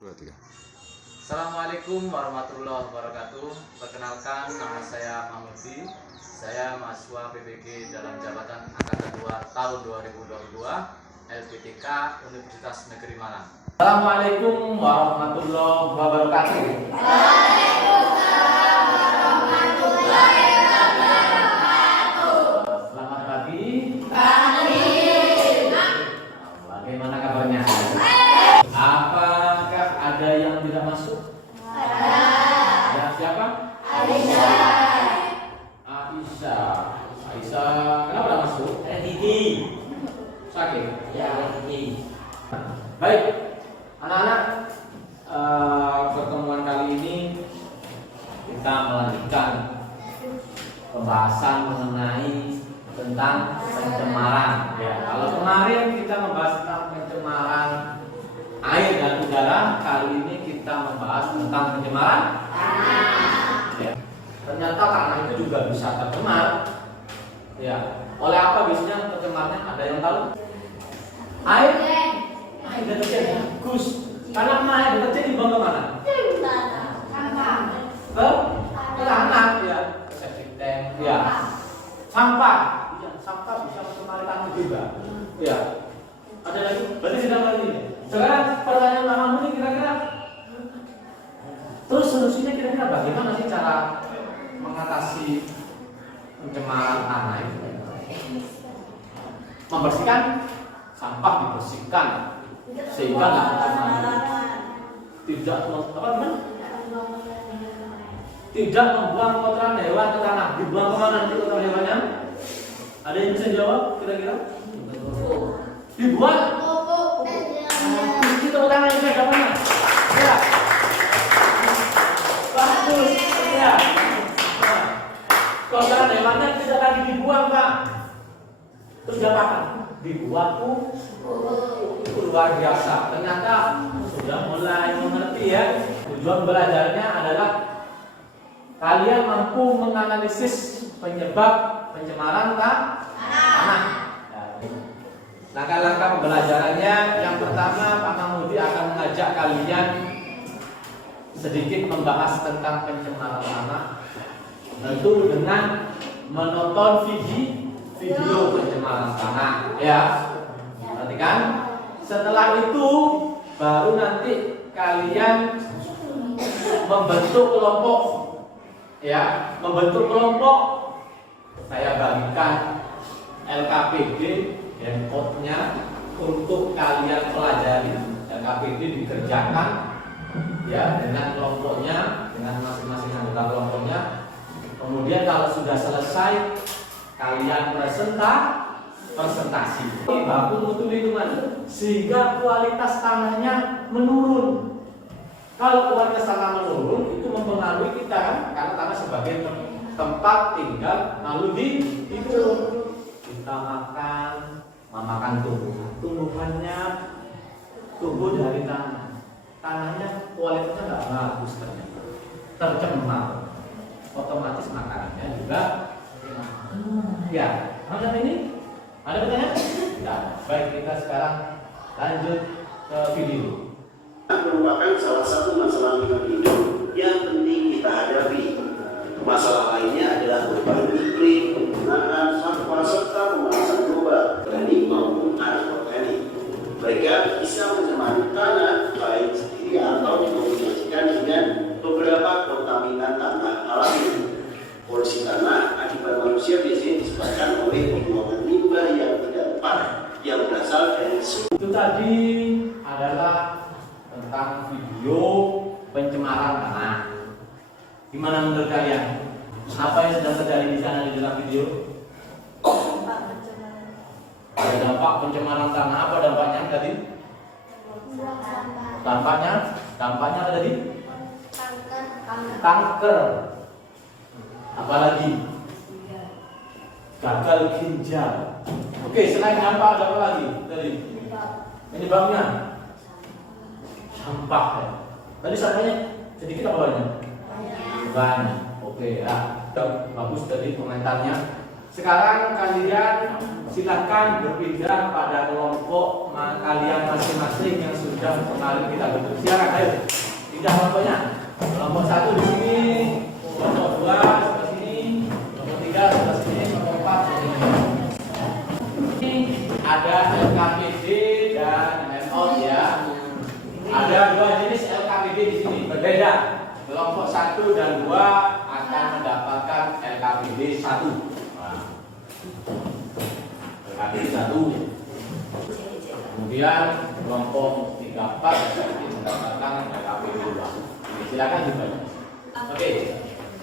Dua, tiga. Assalamualaikum warahmatullahi wabarakatuh. Perkenalkan, nama saya Mahmudi. Saya mahasiswa PPG dalam jabatan Angkatan 2 tahun 2022 LPTK Universitas Negeri Malang. Assalamualaikum warahmatullahi wabarakatuh. Waalaikumsalam warahmatullahi wabarakatuh. Selamat pagi. Bagaimana kabarnya? Apakah ada yang tidak masuk? Ada. Siapa? Aisyah. Kenapa tidak masuk? Ada gigi. Sakit? Ya, ada gigi. Baik, anak-anak, pertemuan kali ini kita melanjutkan pembahasan mengenai tentang pencemaran. Ya, kalau kemarin kita membahas tentang pencemaran air dan udara, kali ini kita membahas tentang pencemaran tanah. Ya. Ternyata tanah itu juga bisa tercemar. Ya, oleh apa biasanya pencemarnya? Ada yang tahu? Air deterjen bagus. Karena air deterjen dibuang kemana? Ke tanah, ya. Septic tank, ya. Sampah, ya, sampah bisa mencemari tanah juga. Ya. Ada lagi? Berarti sedang lagi ini. Sekarang pertanyaan Pak Mahmud ini kira-kira terus solusinya kira-kira bagaimana sih cara mengatasi pencemaran tanah itu? Membersihkan sampah, dibersihkan sehingga tidak membuang kotoran hewan ke tanah. Dibuang kemana nanti kotoran hewannya? Ada yang bisa jawab kira-kira? Dibuang tepuk tangan yang saya mana? Ya. Bagus. Ya. Nah, kotoran hewannya tidak lagi dibuang, Pak. Terus diapakan? Dibuang itu luar biasa. Ternyata sudah mulai mengerti ya. Tujuan belajarnya adalah kalian mampu menganalisis penyebab pencemaran tanah. Langkah-langkah pembelajarannya, yang pertama Pak Mahmudi akan mengajak kalian sedikit membahas tentang pencemaran tanah, tentu dengan menonton video pencemaran tanah, ya. Perhatikan. Setelah itu baru nanti kalian membentuk kelompok, ya, membentuk kelompok. Saya bagikan LKPD handphonenya untuk kalian pelajari. LKPD dikerjakan ya dengan kelompoknya, dengan masing-masing anggota kelompoknya. Kemudian kalau sudah selesai kalian presentasi baku mutu lingkungan sehingga kualitas tanahnya menurun. Kalau kualitas tanah menurun itu mempengaruhi kita kan, karena tanah sebagai tempat tinggal lalu hidup. Kita memakan tumbuhannya tumbuh dari tanahnya kualitasnya nggak bagus, ternyata tercemar, otomatis makanannya juga ya. Macam ini ada pertanyaan? Ya. Baik, kita sekarang lanjut ke video. Merupakan salah satu masalah lingkungan hidup yang penting kita hadapi. Masalah lainnya adalah perubahan iklim, penggunaan sampah serta pemanasan global, organik maupun anorganik. Mereka bisa mencemari tanah baik sendiri atau dikombinasikan dengan beberapa kontaminan tanah alami. Polusi tanah akibat manusia biasanya disebabkan oleh pembuangan limbah yang tidak tepat yang berasal dari Itu tadi adalah tentang video pencemaran tanah. Gimana menurut kalian? Apa yang sedang terjadi di sana di dalam video? Ada dampak pencemaran tanah. Apa dampaknya tadi? Dampaknya apa tadi? Kanker. Apalagi? Gagal ginjal. Oke, selain dampak ada apa lagi tadi? Penyebabnya sampah ya. Tadi sampahnya sedikit apa banyak? Banyak. Oke, ya. Bagus tadi komentarnya. Sekarang kalian silakan berpindah pada kelompok kalian masing-masing yang sudah kemarin kita bentuk. Silakan, ayo pindah kelompoknya. Kelompok 1 di sini, kelompok 2 sebelah sini, kelompok 3 sebelah sini, kelompok 4 sebelah sini. Ini ada LKPD dan MOUT ya. Ada dua jenis LKPD di sini berbeda. Kelompok 1 dan 2 akan mendapatkan LKPD 1. LKPD 1. Kemudian kelompok 3, 4 mendapatkan LKPD 2. Silakan dibaca. Oke.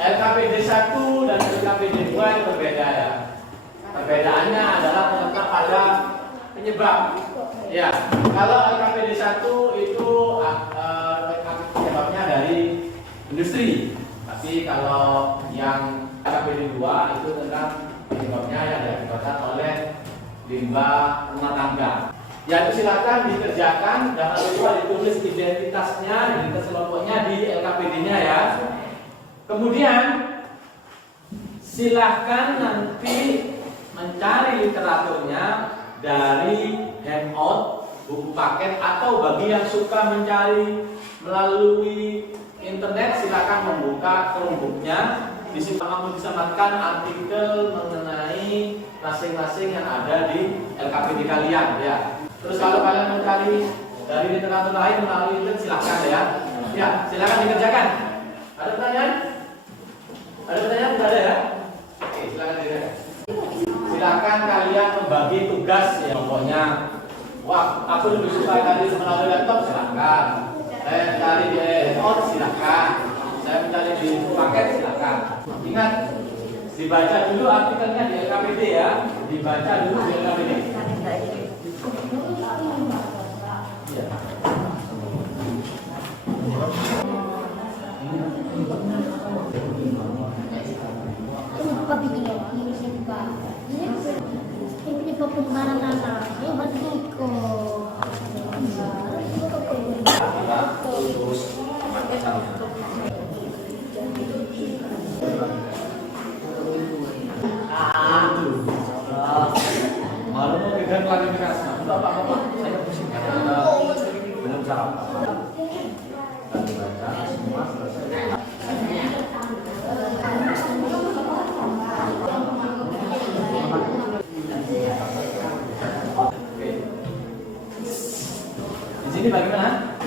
LKPD 1 dan LKPD 2 itu berbeda ya. Perbedaannya adalah terletak pada penyebab. Ya, kalau LKPD 1 itu penyebabnya dari industri. Tapi kalau yang LKPD 2 itu tentang penyebabnya yang diakibatkan oleh limbah rumah tangga. Ya itu silakan dikerjakan, jangan lupa ditulis identitasnya, identitas kelompoknya di LKPD-nya ya. Kemudian silakan nanti mencari literaturnya dari handout, buku paket, atau bagi yang suka mencari melalui internet silakan membuka Chromebook-nya. Di situ kamu bisa menemukan artikel mengenai masing-masing yang ada di LKPD kalian ya. Terus kalau kalian mencari dari literatur lain melalui internet silakan ya. Ya, silakan dikerjakan. Ada pertanyaan? Ada pertanyaan? Tidak ada ya? Oke, silakan dikerjakan. Silakan kalian membagi tugas ya. Pokoknya, wah, aku lebih suka tadi melalui laptop silakan. Saya cari di handout silakan. Saya mencari di paket silakan. Ingat, dibaca dulu artikelnya di LKPD ya. Dibaca dulu di LKPD. Ya. Malu mau pegang klarifikasi. Bapak, saya pusing karena belum sarapan. Kita baca semua selesai. Oke. Di sini bagaimana?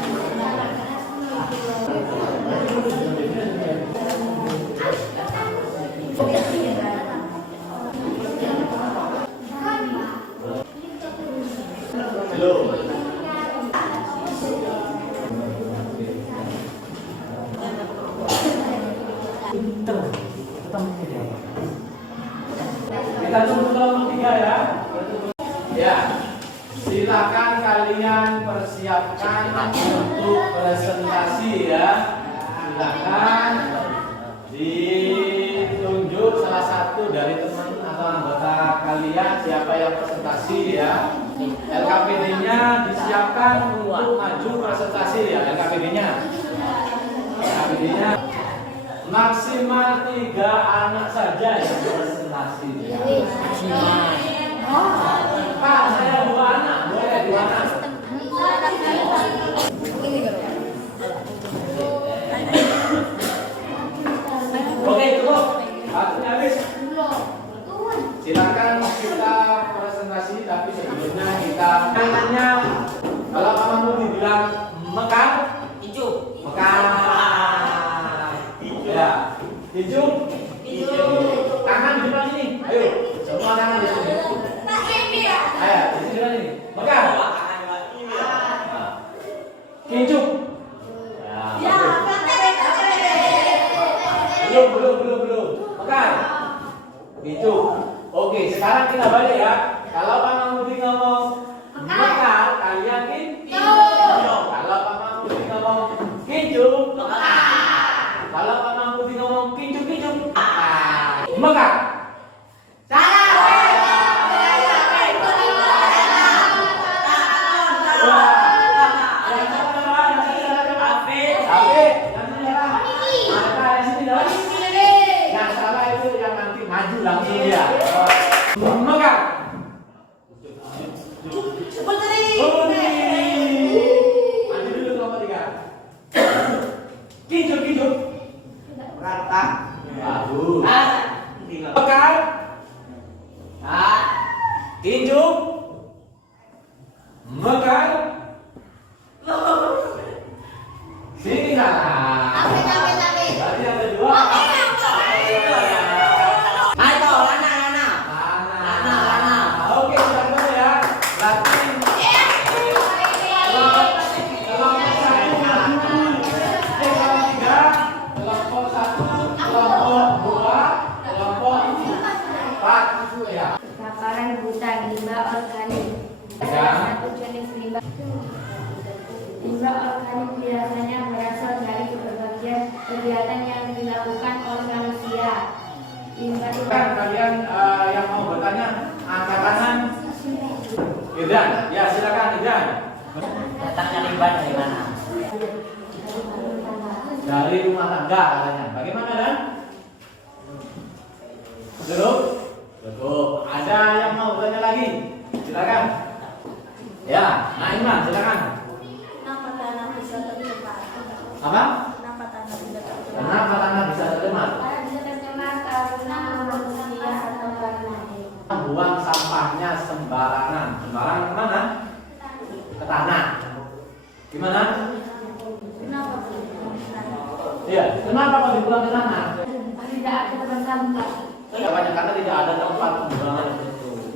Kita tunggu kelompok 3 ya. Ya, silakan kalian persiapkan untuk presentasi ya. Silakan ditunjuk salah satu dari teman atau anggota kalian siapa yang presentasi ya. LKPD-nya disiapkan untuk maju presentasi ya. LKPD-nya maksimal 3 anak saja yang presentasi. Pak, saya 2 anak, boleh 2 anak. Oke, cukup. Waktunya habis. Silakan kita presentasi, tapi sebelumnya kita tangannya. Kalau kamu dibilang mekar, hijau. Mekar. Ya, hijau. Tangan di depan sini. Ayo, semua tangan di sini. Ayo, di sini depan ini. Mekar. Hijau. Ya. Belum. Mekar. Hijau. Oke, sekarang kita balik ya. Kalau Pak Mahmudi ngomong mekar, kalian hijau. Kalau Pak Mahmudi ngomong hijau, Putri. Maju dulu kelompok 3. Kinjuk. Rata. Bagus. Tinggal. Pekan. Kinjuk. Mekan. Sini sana. Berarti ada 2. Ayo, Lana. Oke, sudah ketemu ya. Berarti kelompok 1, kelompok 2, kelompok 4 ya. Paparan buta limbah organik. Ya. Satu jenis limbah. Limbah organik biasanya berasal dari berbagai kegiatan yang dilakukan oleh manusia. Limbah Kan kalian yang mau bertanya angkat tangan. Irdan, ya silakan Irdan. Datangnya limbah dari mana? Dari rumah tangga katanya. Bagaimana Dan? Cukup? Ada yang mau bertanya lagi? Silakan. Ya, Nah Iman, silakan. Kenapa tanah bisa tercemar? Apa? Kenapa tanah bisa tercemar? Kenapa tanah bisa tercemar? Tanah bisa tercemar karena manusia atau karena Buang sampahnya sembarangan. Sembarangan kemana? Ke tanah. Gimana? Kenapa? Iya, kenapa kok dibuang ke tanah? Tidak ada tempat sampah. Jawabannya karena tidak ada tempat pembuangan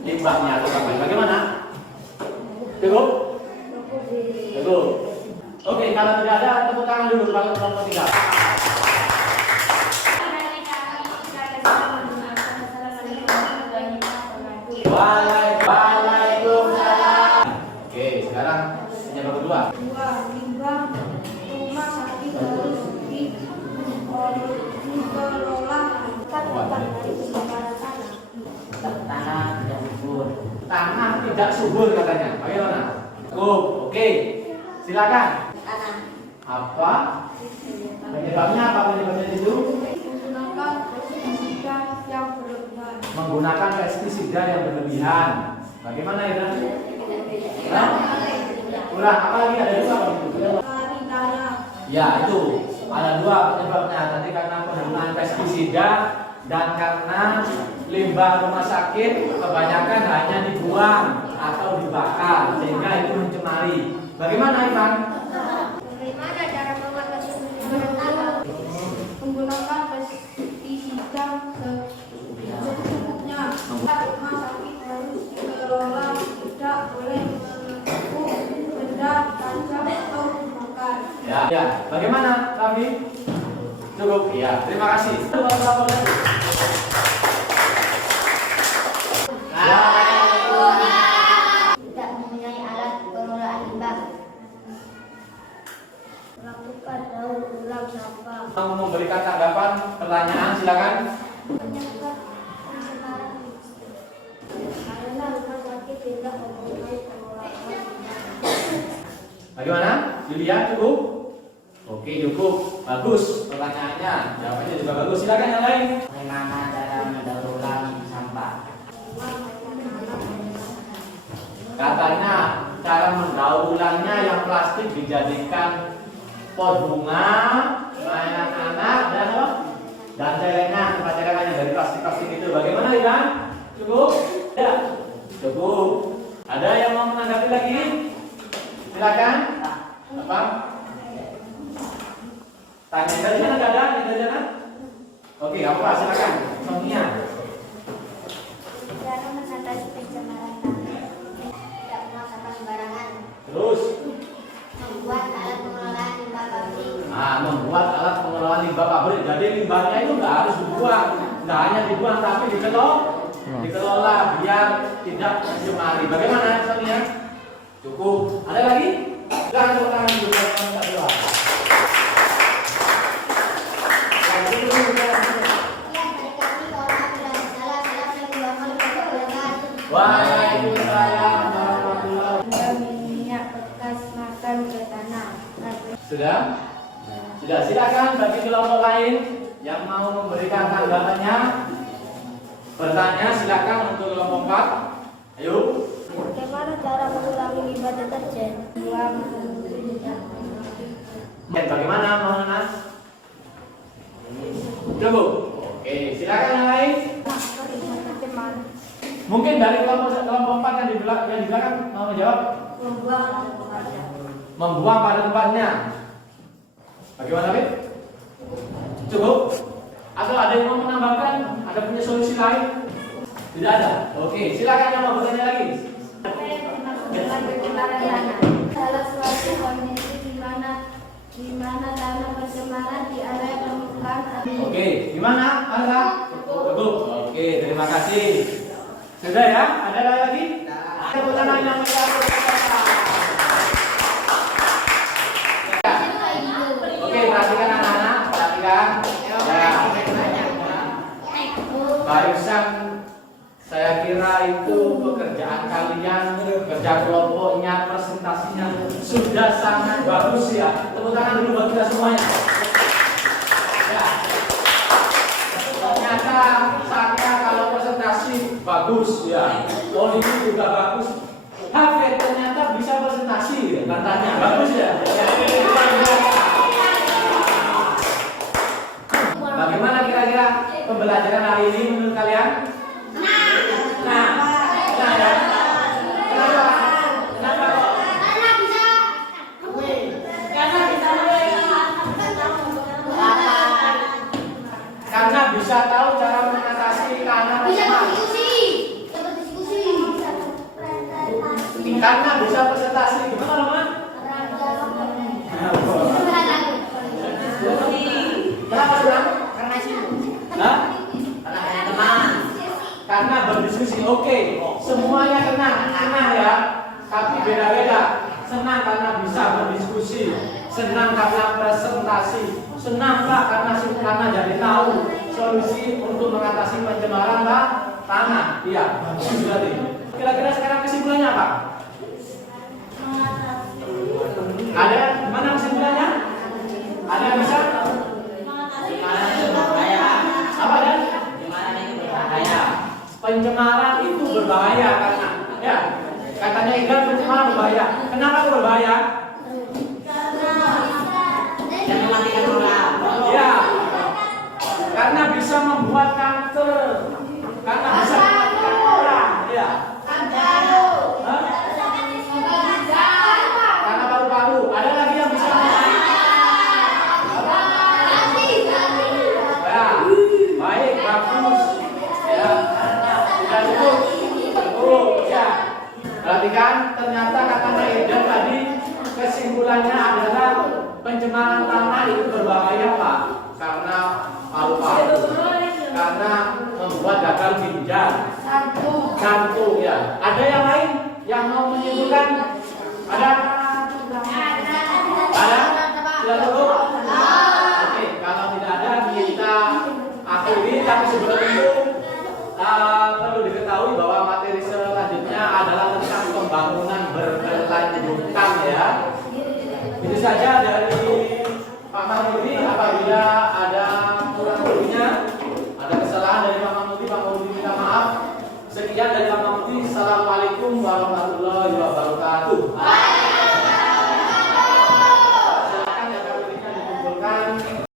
limbahnya atau apa. Bagaimana? Cukup? Cukup. Oke, kalau tidak ada tepuk tangan dulu kalau kelompok 3. Waalaikumsalam. Oke, sekarang penyebab kedua. Limbah rumah sakit harus dikelola dari pencemaran tanah. Tanah tidak subur. Tanah tidak subur katanya. Bagaimana? Cukup. Oke. Silakan. Tanah. Apa? Penyebabnya apa penyebabnya itu? Menggunakan pestisida yang berlebihan. Menggunakan pestisida yang berlebihan. Bagaimana ya? Hah? Kurang apa lagi ada 2 apa itu? Kari tanah. Ya itu ada 2 penyebabnya. Tadi karena penggunaan pestisida dan karena limbah rumah sakit kebanyakan hanya dibuang atau dibakar sehingga itu mencemari. Bagaimana Iman? Bagaimana cara mengatasi pencemaran tanah? Menggunakan pestisida secukupnya. Rumah sakit harus dikelola, tidak boleh mengepung benda tajam atau dibakar. Ya. Bagaimana Raffi? Cukup. Ya. Terima kasih. Tidak mempunyai alat pengelolaan limbah. Melakukan daur ulang sampah. Mau memberikan tanggapan, pertanyaan silakan. Penyebab pencemaran karena rumah sakit tidak mempunyai pengelolaan limbah. Bagaimana? Dilihat cukup? Oke, cukup. Bagus pertanyaannya. Jawabannya juga bagus. Silakan yang lain. Bagaimana cara mendaur ulang sampah? Katanya cara mendaur ulangnya yang plastik dijadikan pot bunga, mainan anak dan apa? Dan celengan, tempat celengan yang dari plastik itu. Bagaimana Ivan? Cukup? Ya. Cukup. Ada yang mau menanggapi lagi? Silakan. Apa? Tanya dari mana ada? Dari mana? Oke, apa? Silakan. Sonia. Cara mengatasi pencemaran tanah. Tidak buang sampah sembarangan. Terus. Membuat alat pengelolaan limbah pabrik. Membuat alat pengelolaan limbah pabrik. Jadi limbahnya itu nggak harus dibuang, nggak hanya dibuang tapi dikelola biar tidak mencemari. Bagaimana Sonia? Cukup. Ada lagi? Jangan tepuk tangan dulu. Waalaikumsalam warahmatullahi wabarakatuh. Minyak bekas makan ke tanah. Sudah? Sudah, silakan bagi kelompok lain yang mau memberikan tanggapannya. Bertanya silakan untuk kelompok 4. Ayo. Bagaimana cara mengurangi limbah deterjen. Dan bagaimana Mas? Coba. Oke, silakan yang lain. Mungkin dari kelompok 4 yang di belakang mau menjawab. Membuang pada tempatnya. Bagaimana, Bib? Cukup? Atau ada yang mau menambahkan? Ada punya solusi lain? Tidak ada. Oke, silakan yang mau bertanya lagi. Salah suatu kondisi di mana tanah pencemaran di area permukaan. Oke, gimana? Ada? Cukup. Oke, terima kasih. Sudah ya? Ada lagi? Ada pertanyaan yang menjawab. Oke, perhatikan anak-anak, perhatikan. Ya. Barusan saya kira itu pekerjaan kalian, kerja kelompoknya, presentasinya sudah sangat bagus ya. Tepuk tangan dulu buat kita semuanya. Ya. Ternyata saatnya kalau presentasi bagus ya. Politik juga bagus. Hafid ternyata bisa presentasi ya. Katanya bagus ya. Bagaimana kira-kira pembelajaran hari ini menurut kalian? Nah ya. Kenapa kok? Karena bisa tahu cara mengatasi karena karena bisa presentasi. Gimana Roma? Kenapa bilang? Hah? Karena teman. Karena berdiskusi. Oke, semuanya kena ya. Tapi beda-beda. Senang karena bisa berdiskusi. Senang karena presentasi. Senang Pak karena jadi tahu solusi untuk mengatasi pencemaran tanah. Iya, bagus berarti. Kira-kira sekarang kesimpulannya apa? Ada mana kesimpulannya? Ada yang bisa? Gimana itu berbahaya? Apa dan? Gimana itu berbahaya? Pencemaran itu berbahaya karena ya katanya Iqbal pencemaran berbahaya. Kenapa berbahaya? Dan mematikan orang. Ya, karena bisa membuat kanker, karena bisa mematikan orang. Ya. Hah? Karena paru-paru. Ada lagi yang bisa? Ya, baik, bagus. Ya, sudah cukup. Ya. Perhatikan, ternyata katanya Eden tadi kesimpulannya adalah pencemaran tanah itu berbahaya Pak, karena paru-paru, karena membuat gagal ginjal, jantung ya. Ada yang lain yang mau menyimpulkan? Ada? Ada? Sudah cukup? Oke, kalau tidak ada kita akhiri. Tapi sebelum itu perlu diketahui bahwa materi selanjutnya adalah tentang pembangunan berkelanjutan ya. Itu saja dari Pak Mahmudi. Apabila ada kurang lebihnya, ada kesalahan dari Pak Mahmudi minta maaf. Sekian dari Pak Mahmudi. Assalamualaikum warahmatullahi wabarakatuh.